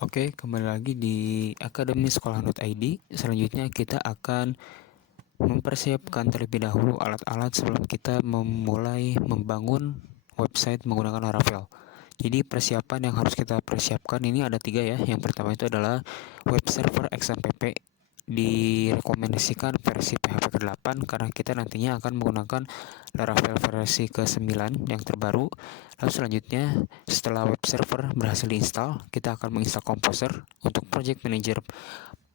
Oke, kembali lagi di akademisekolah.id. Selanjutnya kita akan mempersiapkan terlebih dahulu alat-alat sebelum kita memulai membangun website menggunakan Laravel. Jadi persiapan yang harus kita persiapkan ini ada 3 ya. Yang pertama itu adalah web server XMPP. Direkomendasikan versi PHP ke-8 karena kita nantinya akan menggunakan Laravel versi ke-9 yang terbaru. Lalu selanjutnya, setelah web server berhasil diinstal, kita akan menginstal Composer untuk project manager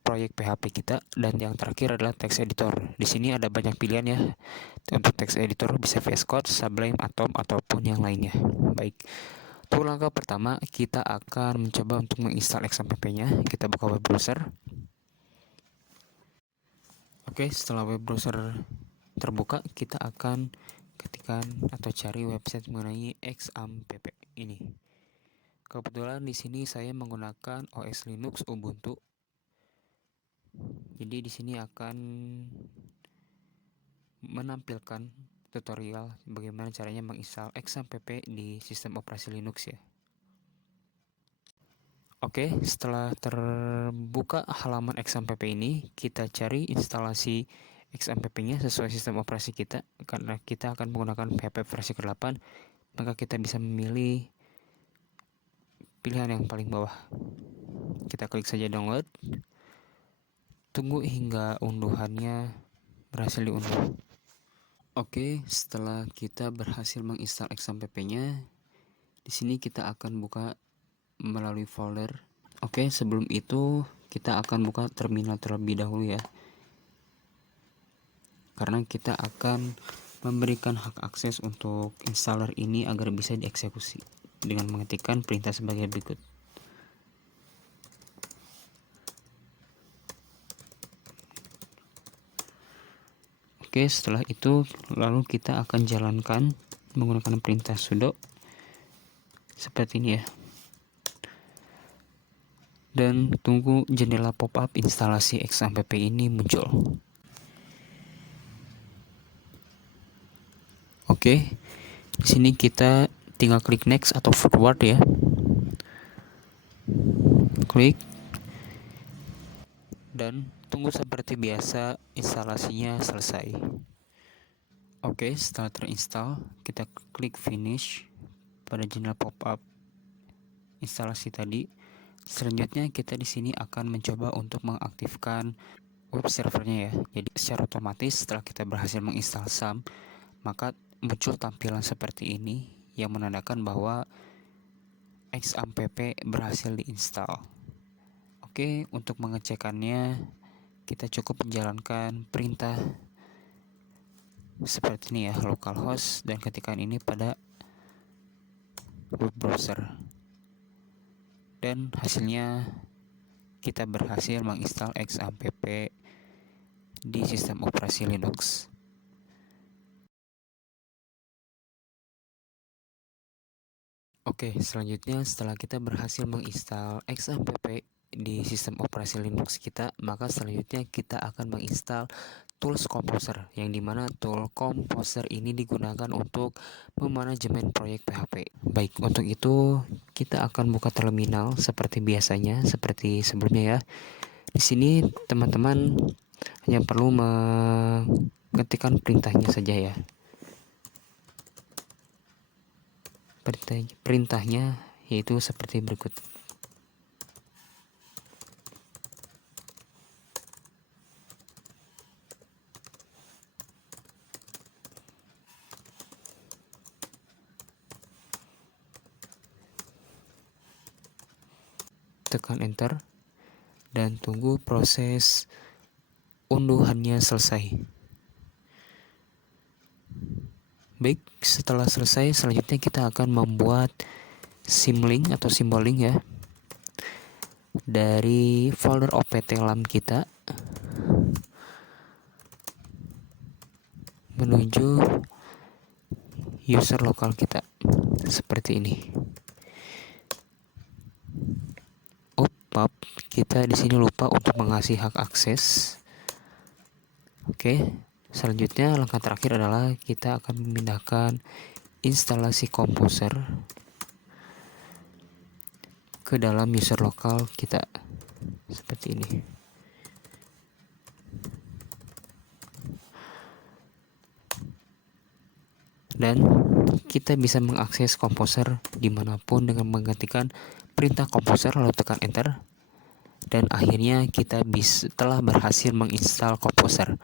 proyek PHP kita. Dan yang terakhir adalah text editor. Di sini ada banyak pilihan ya. Untuk text editor bisa VS Code, Sublime, Atom, ataupun yang lainnya. Baik, untuk langkah pertama kita akan mencoba untuk menginstal XMPP-nya. Kita buka web browser. Oke, setelah web browser terbuka, kita akan ketikkan atau cari website mengenai XAMPP ini. Kebetulan di sini saya menggunakan OS Linux Ubuntu. Jadi di sini akan menampilkan tutorial bagaimana caranya menginstal XAMPP di sistem operasi Linux ya. Oke, setelah terbuka halaman XAMPP ini, kita cari instalasi XAMPP-nya sesuai sistem operasi kita. Karena kita akan menggunakan PHP versi ke-8, maka kita bisa memilih pilihan yang paling bawah. Kita klik saja download. Tunggu hingga unduhannya berhasil diunduh. Oke, setelah kita berhasil menginstal XAMPP-nya, di sini kita akan buka melalui folder. Oke, sebelum itu kita akan buka terminal terlebih dahulu ya. Karena kita akan memberikan hak akses untuk installer ini agar bisa dieksekusi dengan mengetikkan perintah sebagai berikut. Oke, setelah itu lalu kita akan jalankan menggunakan perintah sudo seperti ini ya. Dan tunggu jendela pop-up instalasi XAMPP ini muncul. Oke, di sini kita tinggal klik next atau forward ya. Klik dan tunggu seperti biasa instalasinya selesai. Oke, setelah terinstall, kita klik finish pada jendela pop-up instalasi tadi. Selanjutnya kita di sini akan mencoba untuk mengaktifkan web servernya ya. Jadi secara otomatis setelah kita berhasil menginstal SAM, maka muncul tampilan seperti ini yang menandakan bahwa XAMPP berhasil diinstal. Oke, untuk mengecekannya kita cukup menjalankan perintah seperti ini ya, localhost, dan ketikkan ini pada web browser. Dan hasilnya kita berhasil menginstal XAMPP di sistem operasi Linux. Oke, selanjutnya setelah kita berhasil menginstal XAMPP di sistem operasi Linux kita, maka selanjutnya kita akan menginstal tools Composer, yang dimana tool Composer ini digunakan untuk memanajemen proyek PHP. Baik, untuk itu kita akan buka terminal seperti biasanya, seperti sebelumnya ya. Di sini teman-teman hanya perlu mengetikkan perintahnya saja ya. Perintahnya yaitu seperti berikut. Tekan enter dan tunggu proses unduhannya selesai. Baik, setelah selesai selanjutnya kita akan membuat symlink atau simbol link ya dari folder opt-lam kita menuju user lokal kita seperti ini. Kita di sini lupa untuk mengasih hak akses. Oke, selanjutnya langkah terakhir adalah kita akan memindahkan instalasi Composer ke dalam user lokal kita seperti ini. Dan kita bisa mengakses Composer dimanapun dengan menggantikan perintah Composer lalu tekan enter. Dan akhirnya kita telah berhasil menginstal Composer.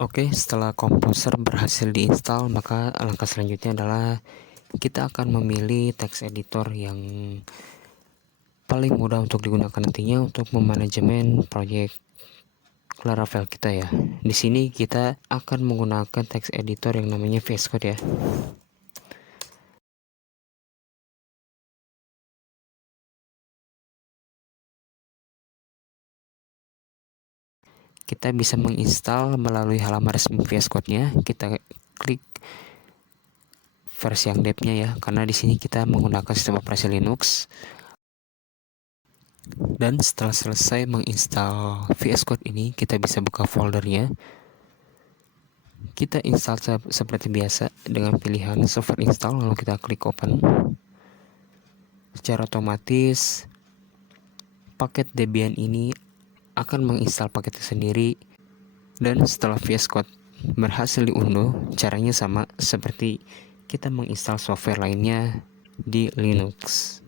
Oke, setelah Composer berhasil diinstal, maka langkah selanjutnya adalah kita akan memilih text editor yang paling mudah untuk digunakan nantinya untuk memanajemen proyek Laravel kita ya. Di sini kita akan menggunakan text editor yang namanya VS Code ya. Kita bisa menginstal melalui halaman resmi VS Code-nya. Kita klik versi yang depth-nya ya, karena di sini kita menggunakan sistem operasi Linux. Dan setelah selesai menginstal VS Code ini, kita bisa buka foldernya. Kita install seperti biasa dengan pilihan software install, lalu kita klik open. Secara otomatis paket Debian ini akan menginstal paketnya sendiri. Dan setelah VS Code berhasil diunduh, caranya sama seperti kita menginstal software lainnya di Linux.